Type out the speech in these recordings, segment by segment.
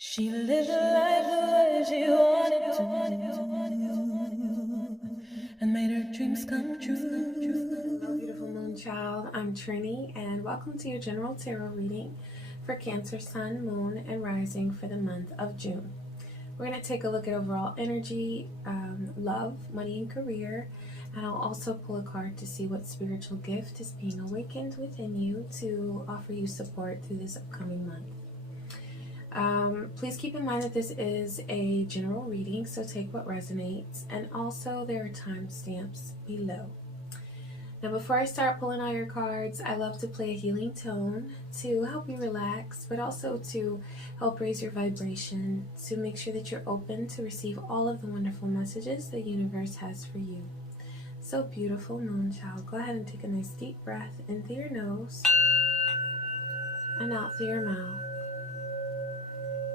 She lived life the way she wanted to and made her dreams come true. Hello, beautiful moon child. I'm Trini, and welcome to your general tarot reading for Cancer, Sun, Moon, and Rising for the month of June. We're going to take a look at overall energy, love, money, and career. And I'll also pull a card to see what spiritual gift is being awakened within you to offer you support through this upcoming month. Please keep in mind that this is a general reading, so take what resonates, and also there are timestamps below. Now, before I start pulling all your cards, I love to play a healing tone to help you relax, but also to help raise your vibration, to make sure that you're open to receive all of the wonderful messages the universe has for you. So beautiful, moon child. Go ahead and take a nice deep breath in through your nose and out through your mouth.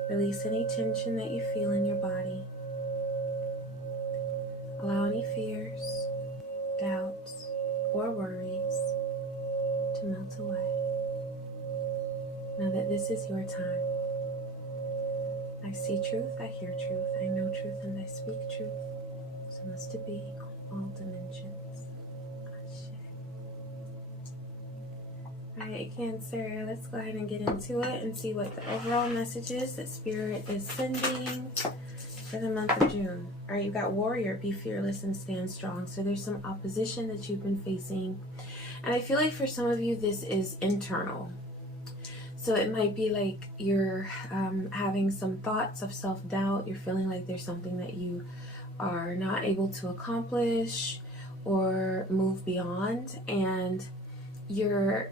Release any tension that you feel in your body. Allow any fears, doubts, or worries to melt away. Know that this is your time. I see truth, I hear truth, I know truth, and I speak truth. So must it be on all dimensions. Alright, Cancer, let's go ahead and get into it and see what the overall message is that Spirit is sending for the month of June. Alright, you've got Warrior, be fearless and stand strong. So there's some opposition that you've been facing. And I feel like for some of you, this is internal. So it might be like you're having some thoughts of self-doubt. You're feeling like there's something that you are not able to accomplish or move beyond. And you're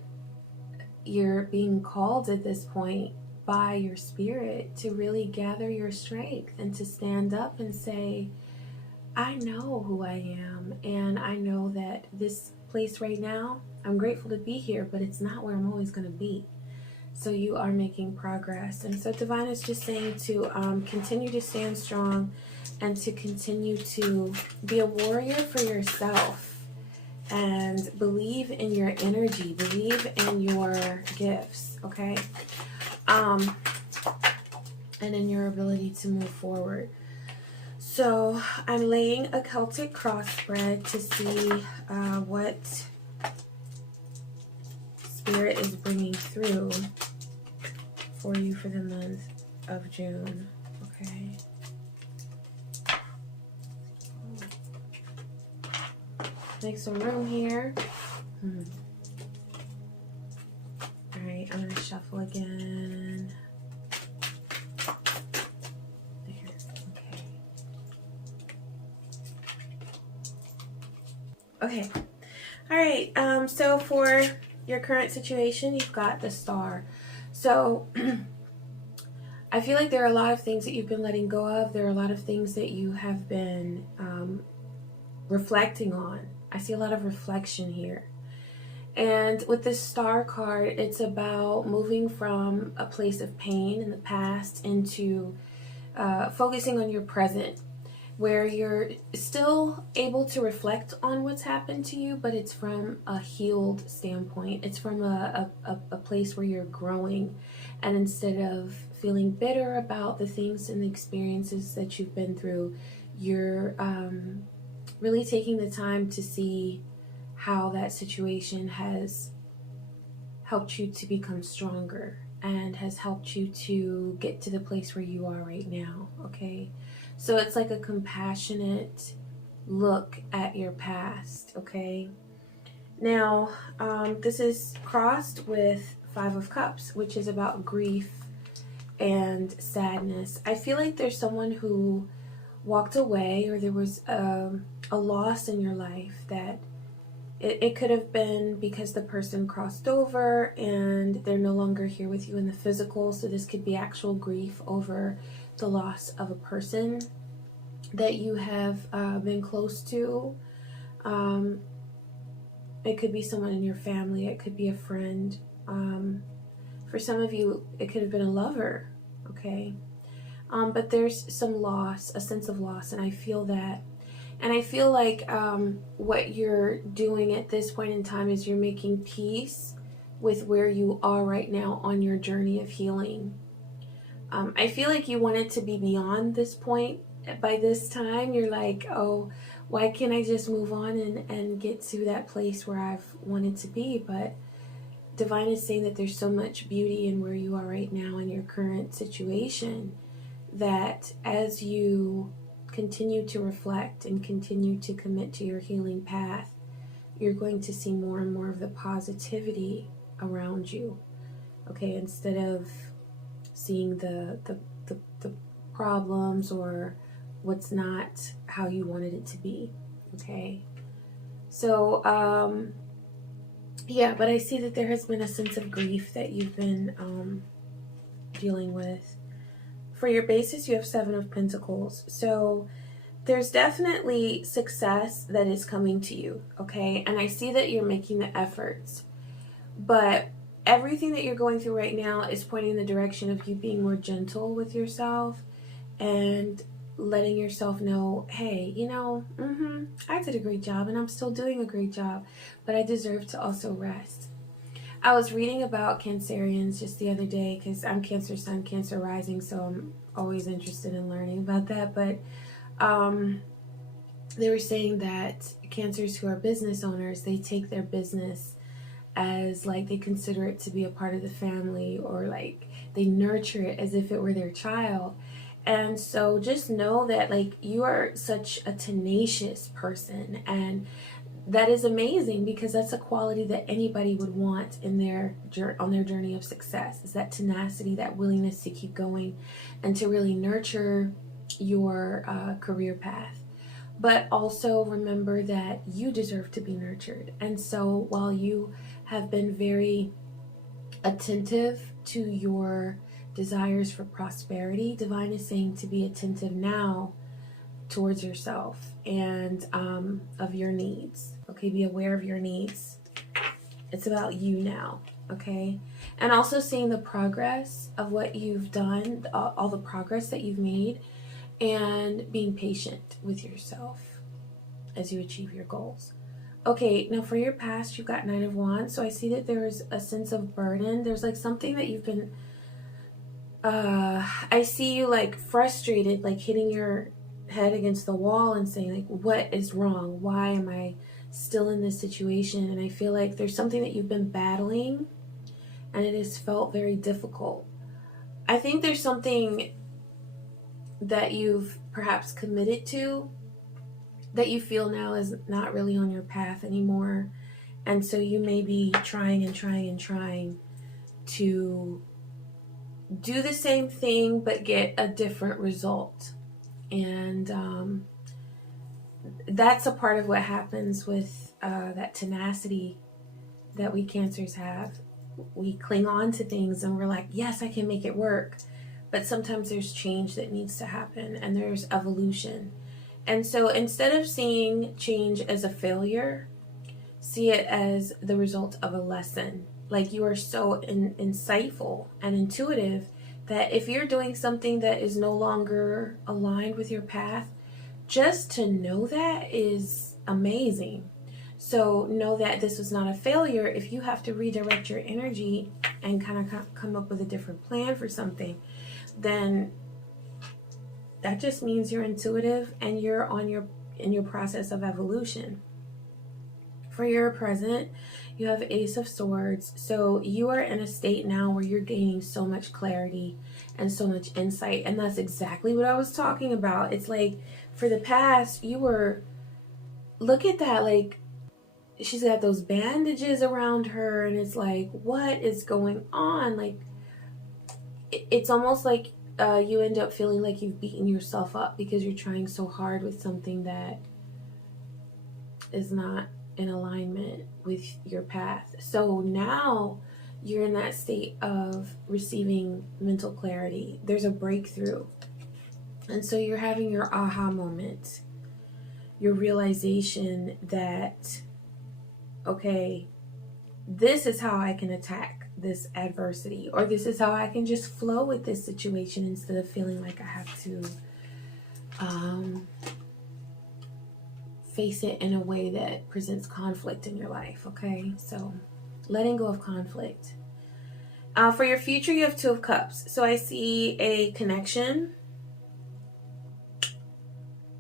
being called at this point by your spirit to really gather your strength and to stand up and say, I know who I am, and I know that this place right now, I'm grateful to be here, but it's not where I'm always going to be. So you are making progress. And so Divine is just saying to continue to stand strong and to continue to be a warrior for yourself. And believe in your energy, believe in your gifts, okay? And in your ability to move forward. So I'm laying a Celtic cross spread to see what Spirit is bringing through for you for the month of June, okay? Make some room here. Alright, I'm going to shuffle again. There, okay. Alright, so for your current situation, you've got the Star. So, I feel like there are a lot of things that you've been letting go of. There are a lot of things that you have been reflecting on. I see a lot of reflection here. And with this Star card, it's about moving from a place of pain in the past into focusing on your present, where you're still able to reflect on what's happened to you, but it's from a healed standpoint. It's from a place where you're growing, and instead of feeling bitter about the things and the experiences that you've been through, you're really taking the time to see how that situation has helped you to become stronger and has helped you to get to the place where you are right now, okay? So it's like a compassionate look at your past, okay? Now, this is crossed with Five of Cups, which is about grief and sadness. I feel like there's someone who walked away, or there was a loss in your life that it could have been because the person crossed over and they're no longer here with you in the physical. So this could be actual grief over the loss of a person that you have been close to. It could be someone in your family. It could be a friend. For some of you, it could have been a lover, okay? But there's some loss, a sense of loss, and I feel that. And I feel like what you're doing at this point in time is you're making peace with where you are right now on your journey of healing. I feel like you wanted to be beyond this point by this time. You're like, oh, why can't I just move on and get to that place where I've wanted to be? But Divine is saying that there's so much beauty in where you are right now in your current situation, that as you continue to reflect and continue to commit to your healing path, you're going to see more and more of the positivity around you. Okay, instead of seeing the problems or what's not how you wanted it to be. Okay, so yeah, but I see that there has been a sense of grief that you've been dealing with. For your basis, you have Seven of Pentacles. So there's definitely success that is coming to you, okay? And I see that you're making the efforts. But everything that you're going through right now is pointing in the direction of you being more gentle with yourself and letting yourself know, hey, I did a great job and I'm still doing a great job, but I deserve to also rest. I was reading about Cancerians just the other day because I'm Cancer Sun, Cancer Rising, so I'm always interested in learning about that. But they were saying that Cancers who are business owners, they take their business as like they consider it to be a part of the family, or like they nurture it as if it were their child. And so just know that like you are such a tenacious person, and that is amazing because that's a quality that anybody would want in their on their journey of success, is that tenacity, that willingness to keep going and to really nurture your career path. But also remember that you deserve to be nurtured. And so while you have been very attentive to your desires for prosperity, Divine is saying to be attentive now towards yourself and of your needs. Okay, be aware of your needs. It's about you now, okay? And also seeing the progress of what you've done, all the progress that you've made, and being patient with yourself as you achieve your goals. Okay, now for your past, you've got Nine of Wands. So I see that there is a sense of burden. There's like something that you've been, I see you like frustrated, like hitting your head against the wall and saying like, what is wrong? Why am I still in this situation? And I feel like there's something that you've been battling and it has felt very difficult. I think there's something that you've perhaps committed to that you feel now is not really on your path anymore. And so you may be trying to do the same thing but get a different result. And that's a part of what happens with that tenacity that we Cancers have. We cling on to things and we're like, yes, I can make it work. But sometimes there's change that needs to happen and there's evolution. And so instead of seeing change as a failure, see it as the result of a lesson. Like you are so insightful and intuitive that if you're doing something that is no longer aligned with your path, just to know that is amazing. So know that this was not a failure. If you have to redirect your energy and kind of come up with a different plan for something, then that just means you're intuitive and you're in your process of evolution. For your present, you have Ace of Swords. So you are in a state now where you're gaining so much clarity and so much insight. And that's exactly what I was talking about. It's like for the past, you were, look at that, like she's got those bandages around her and it's like, what is going on? Like it's almost like you end up feeling like you've beaten yourself up because you're trying so hard with something that is not in alignment with your path. So now you're in that state of receiving mental clarity. There's a breakthrough. And so you're having your aha moment, your realization that, okay, this is how I can attack this adversity, or this is how I can just flow with this situation instead of feeling like I have to face it in a way that presents conflict in your life. Okay, so letting go of conflict. For your future, you have Two of Cups. So I see a connection.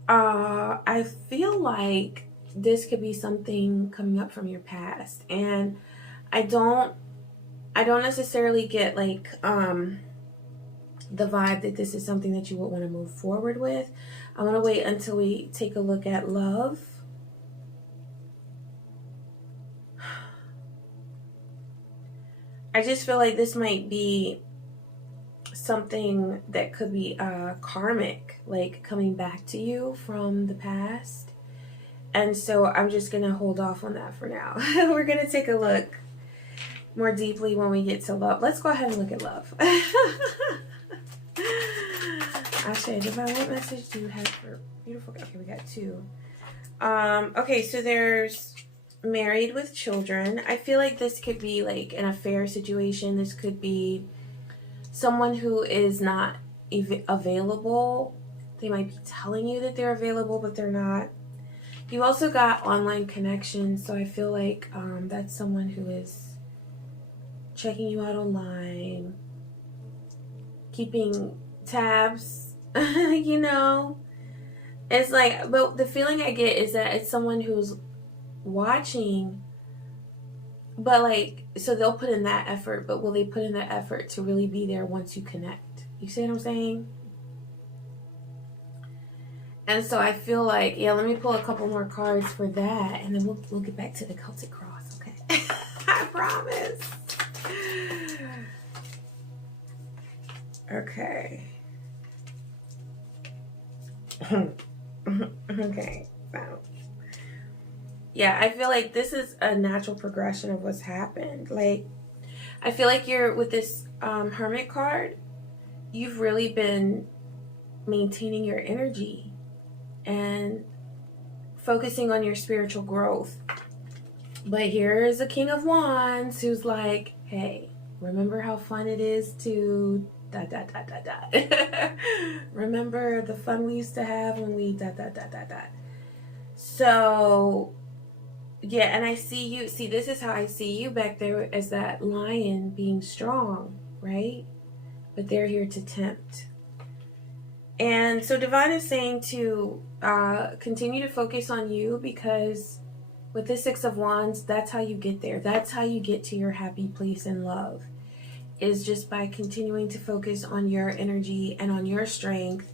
I feel like this could be something coming up from your past, and I don't necessarily get like the vibe that this is something that you would want to move forward with. I want to wait until we take a look at love. I just feel like this might be something that could be karmic, like coming back to you from the past. And so I'm just going to hold off on that for now. We're going to take a look more deeply when we get to love. Let's go ahead and look at love. Ashe, Divine, what message do you have for beautiful? Okay, we got two. Okay, so there's married with children. I feel like this could be like an affair situation. This could be someone who is not available. They might be telling you that they're available, but they're not. You also got online connections, so I feel like that's someone who is checking you out online, keeping tabs, you know. It's like, but the feeling I get is that it's someone who's watching, but like, so they'll put in that effort, but will they put in the effort to really be there once you connect? You see what I'm saying? And so I feel like, yeah, let me pull a couple more cards for that, and then we'll get back to the Celtic Cross, okay? I promise. Okay. Okay, so yeah, I feel like this is a natural progression of what's happened. Like, I feel like you're with this Hermit card, you've really been maintaining your energy and focusing on your spiritual growth. But here is a King of Wands who's like, hey, remember how fun it is to ... Remember the fun we used to have when we ... So yeah, and I see you, see, this is how I see you back there as that lion being strong, right? But they're here to tempt. And so Divine is saying to continue to focus on you, because with the Six of Wands, that's how you get there. That's how you get to your happy place in love, is just by continuing to focus on your energy and on your strength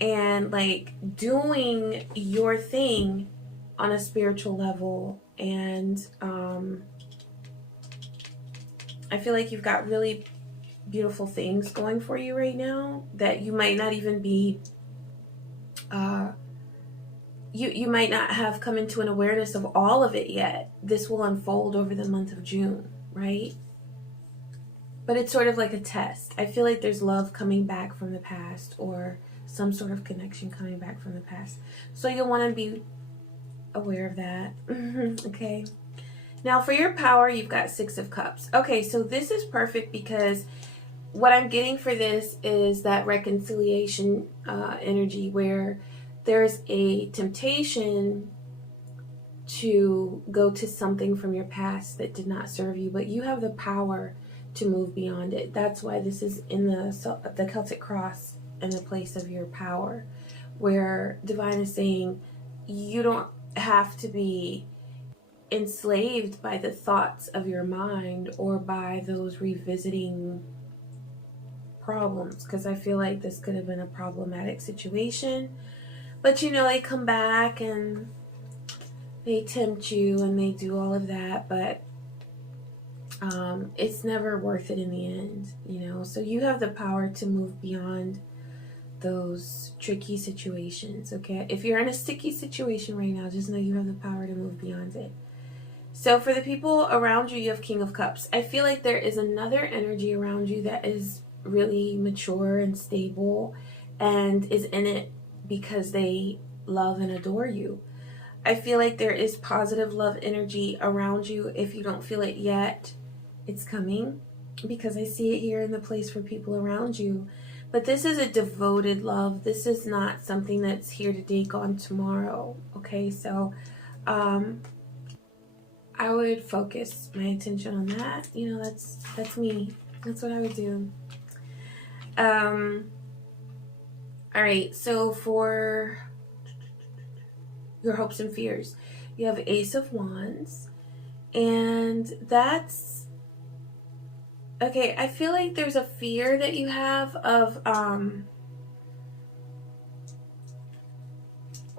and like doing your thing on a spiritual level. And I feel like you've got really beautiful things going for you right now that you might not even be you might not have come into an awareness of all of it yet. This will unfold over the month of June, right? But it's sort of like a test. I feel like there's love coming back from the past, or some sort of connection coming back from the past. So you'll want to be aware of that. Okay. Now for your power, you've got Six of Cups. Okay, so this is perfect, because what I'm getting for this is that reconciliation energy, where there's a temptation to go to something from your past that did not serve you, but you have the power to move beyond it. That's why this is in the Celtic Cross, in the place of your power, where Divine is saying you don't have to be enslaved by the thoughts of your mind or by those revisiting problems, because I feel like this could have been a problematic situation, but you know, they come back and they tempt you and they do all of that, but it's never worth it in the end, you know. So you have the power to move beyond those tricky situations, okay? If you're in a sticky situation right now, just know you have the power to move beyond it. So for the people around you, you have King of Cups. I feel like there is another energy around you that is really mature and stable and is in it because they love and adore you. I feel like there is positive love energy around you. If you don't feel it yet, it's coming, because I see it here in the place for people around you. But this is a devoted love. This is not something that's here today, gone tomorrow. Okay, so I would focus my attention on that. You know, that's me. That's what I would do. All right, so for your hopes and fears, you have Ace of Wands, and that's okay. I feel like there's a fear that you have of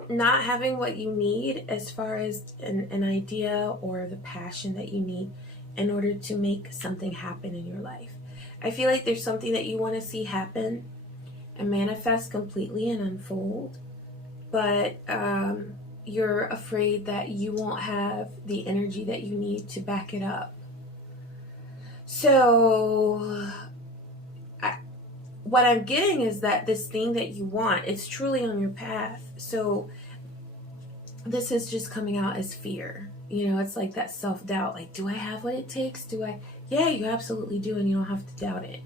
not having what you need as far as an idea or the passion that you need in order to make something happen in your life. I feel like there's something that you want to see happen and manifest completely and unfold, but you're afraid that you won't have the energy that you need to back it up. So what I'm getting is that this thing that you want, it's truly on your path. So this is just coming out as fear. You know, it's like that self-doubt. Like, do I have what it takes? Do I? Yeah, you absolutely do, and you don't have to doubt it.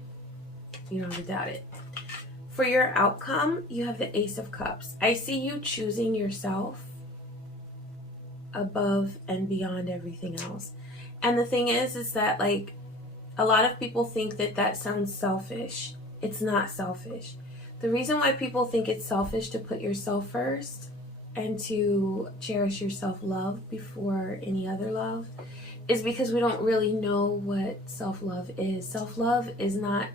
You don't have to doubt it. For your outcome, you have the Ace of Cups. I see you choosing yourself above and beyond everything else. And the thing is that, like, a lot of people think that that sounds selfish. It's not selfish. The reason why people think it's selfish to put yourself first and to cherish your self-love before any other love is because we don't really know what self-love is. Self-love is not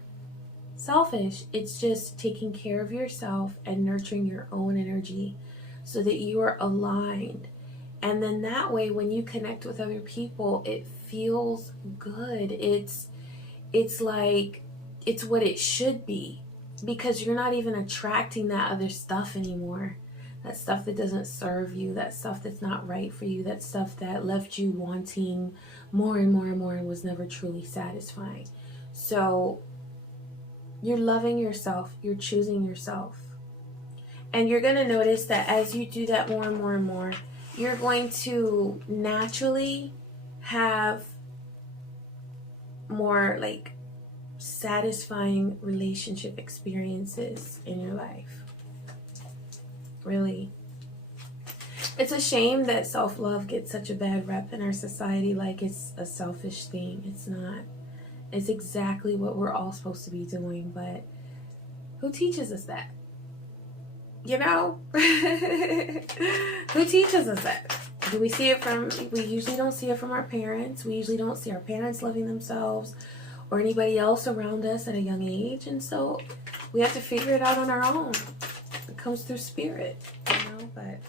selfish. It's just taking care of yourself and nurturing your own energy so that you are aligned. And then that way, when you connect with other people, it feels good. It's like, it's what it should be, because you're not even attracting that other stuff anymore. That stuff that doesn't serve you, that stuff that's not right for you, that stuff that left you wanting more and more and more and was never truly satisfying. So you're loving yourself, you're choosing yourself. And you're going to notice that as you do that more and more and more, you're going to naturally have more like satisfying relationship experiences in your life. Really. It's a shame that self-love gets such a bad rep in our society, like it's a selfish thing. It's not. It's exactly what we're all supposed to be doing, but who teaches us that? You know? Who teaches us that? Do we see it from, we usually don't see it from our parents. We usually don't see our parents loving themselves or anybody else around us at a young age. And so we have to figure it out on our own. It comes through spirit, you know, but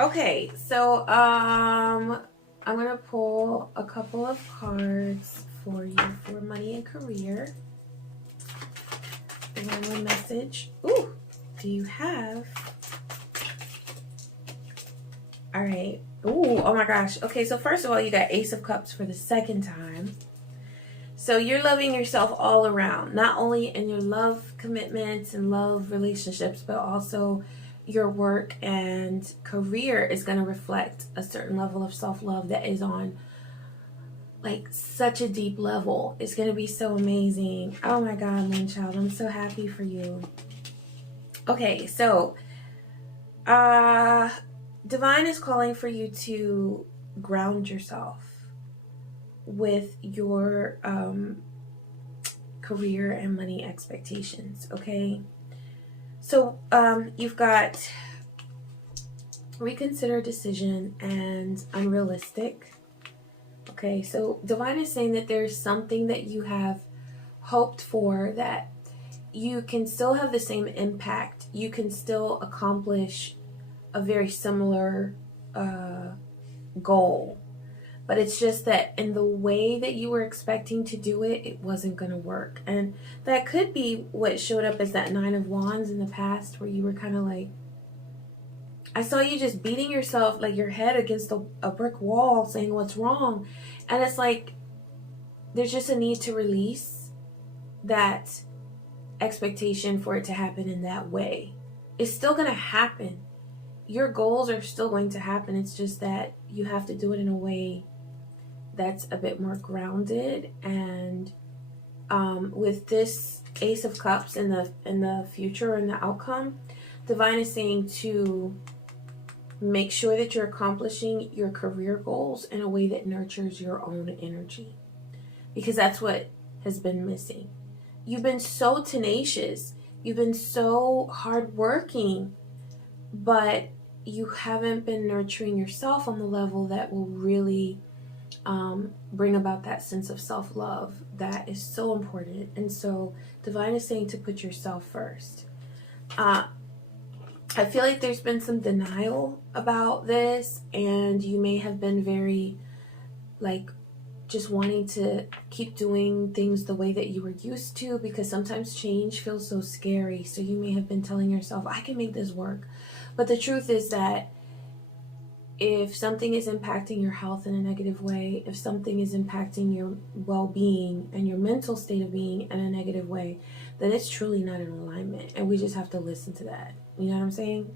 okay. So, I'm going to pull a couple of cards for you for money and career. And then a message. Ooh, do you have? All right. Ooh, oh my gosh. Okay, so first of all, you got Ace of Cups for the second time. So you're loving yourself all around, not only in your love commitments and love relationships, but also your work and career is going to reflect a certain level of self-love that is on like such a deep level. It's going to be so amazing. Oh my God, Moonchild, I'm so happy for you. Okay, so Divine is calling for you to ground yourself with your career and money expectations, okay? So you've got reconsider decision and unrealistic. Okay, so Divine is saying that there's something that you have hoped for that you can still have the same impact. You can still accomplish a very similar goal. But it's just that in the way that you were expecting to do it, it wasn't going to work. And that could be what showed up as that Nine of Wands in the past, where you were kind of like, I saw you just beating yourself, like your head against a brick wall, saying what's wrong. And it's like, there's just a need to release that expectation for it to happen in that way. It's still going to happen. Your goals are still going to happen. It's just that you have to do it in a way that's a bit more grounded. And with this Ace of Cups in the future and the outcome, Divine is saying to make sure that you're accomplishing your career goals in a way that nurtures your own energy, because that's what has been missing. You've been so tenacious. You've been so hardworking, but you haven't been nurturing yourself on the level that will really bring about that sense of self-love that is so important. And so Divine is saying to put yourself first. I feel like there's been some denial about this, and you may have been very like just wanting to keep doing things the way that you were used to, because sometimes change feels so scary. So you may have been telling yourself, I can make this work. But the truth is that if something is impacting your health in a negative way, if something is impacting your well-being and your mental state of being in a negative way, then it's truly not in alignment. And we just have to listen to that. You know what I'm saying?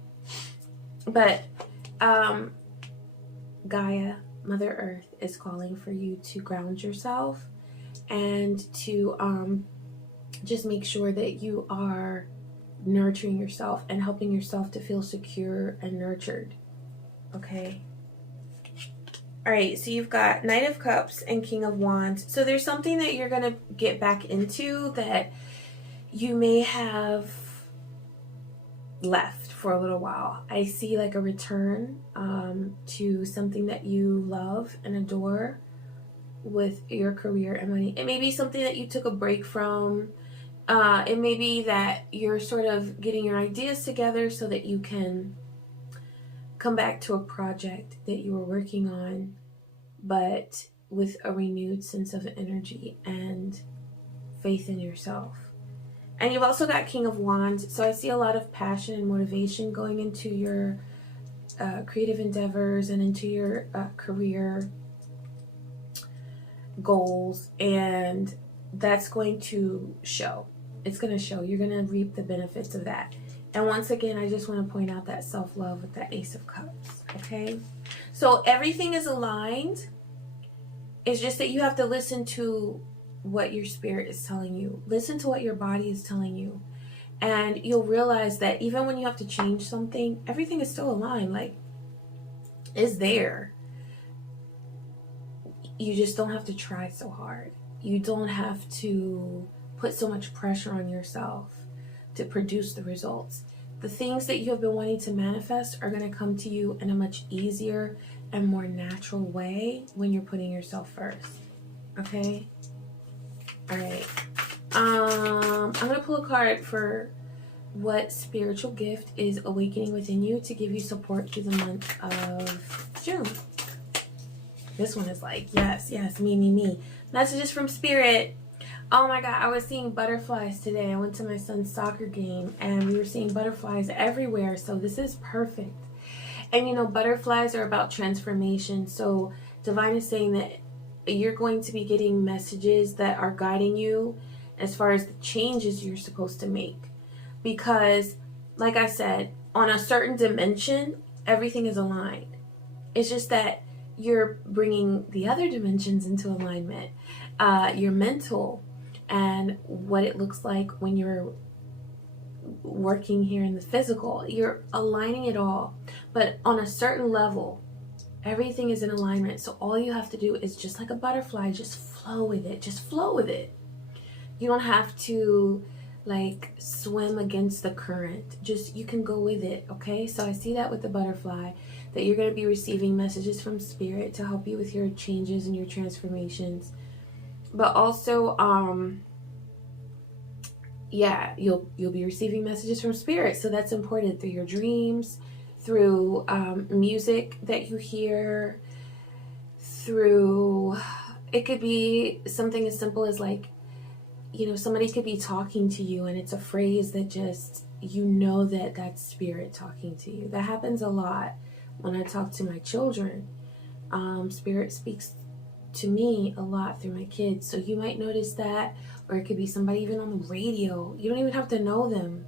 But Gaia, Mother Earth, is calling for you to ground yourself and to just make sure that you are nurturing yourself and helping yourself to feel secure and nurtured. Okay. All right, so you've got Knight of Cups and King of Wands. So there's something that you're going to get back into that you may have left for a little while. I see like a return to something that you love and adore with your career and money. It may be something that you took a break from. It may be that you're sort of getting your ideas together so that you can come back to a project that you were working on, but with a renewed sense of energy and faith in yourself. And you've also got King of Wands. So I see a lot of passion and motivation going into your creative endeavors and into your career goals. And that's going to show. It's going to show. You're going to reap the benefits of that. And once again, I just want to point out that self-love with that Ace of Cups, okay? So everything is aligned. It's just that you have to listen to what your spirit is telling you. Listen to what your body is telling you. And you'll realize that even when you have to change something, everything is still aligned. Like, it's there. You just don't have to try so hard. You don't have to put so much pressure on yourself to produce the results. The things that you have been wanting to manifest are going to come to you in a much easier and more natural way when you're putting yourself first. Okay? All right. I'm going to pull a card for what spiritual gift is awakening within you to give you support through the month of June. This one is like, yes, me. Messages from Spirit. Oh my God, I was seeing butterflies today. I went to my son's soccer game and we were seeing butterflies everywhere. So this is perfect. And you know, butterflies are about transformation. So Divine is saying that you're going to be getting messages that are guiding you as far as the changes you're supposed to make. Because, like I said, on a certain dimension, everything is aligned. It's just that you're bringing the other dimensions into alignment. Your mental and what it looks like when you're working here in the physical. You're aligning it all. But on a certain level, everything is in alignment. So all you have to do is just like a butterfly, just flow with it. Just flow with it. You don't have to like swim against the current. Just, you can go with it, okay? So I see that with the butterfly, that you're going to be receiving messages from Spirit to help you with your changes and your transformations. But also, yeah, you'll be receiving messages from Spirit. So that's important through your dreams, through music that you hear, through, it could be something as simple as like, you know, somebody could be talking to you and it's a phrase that just, you know, that that's Spirit talking to you. That happens a lot when I talk to my children. Spirit speaks to me a lot through my kids. So you might notice that, or it could be somebody even on the radio. You don't even have to know them.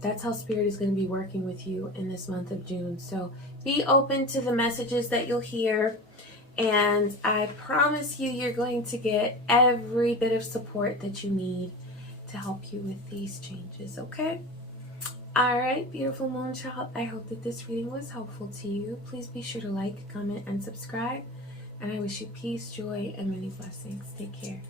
That's how Spirit is going to be working with you in this month of June. So be open to the messages that you'll hear. And I promise you, you're going to get every bit of support that you need to help you with these changes, okay? All right, beautiful moon child. I hope that this reading was helpful to you. Please be sure to like, comment, and subscribe. And I wish you peace, joy, and many blessings. Take care.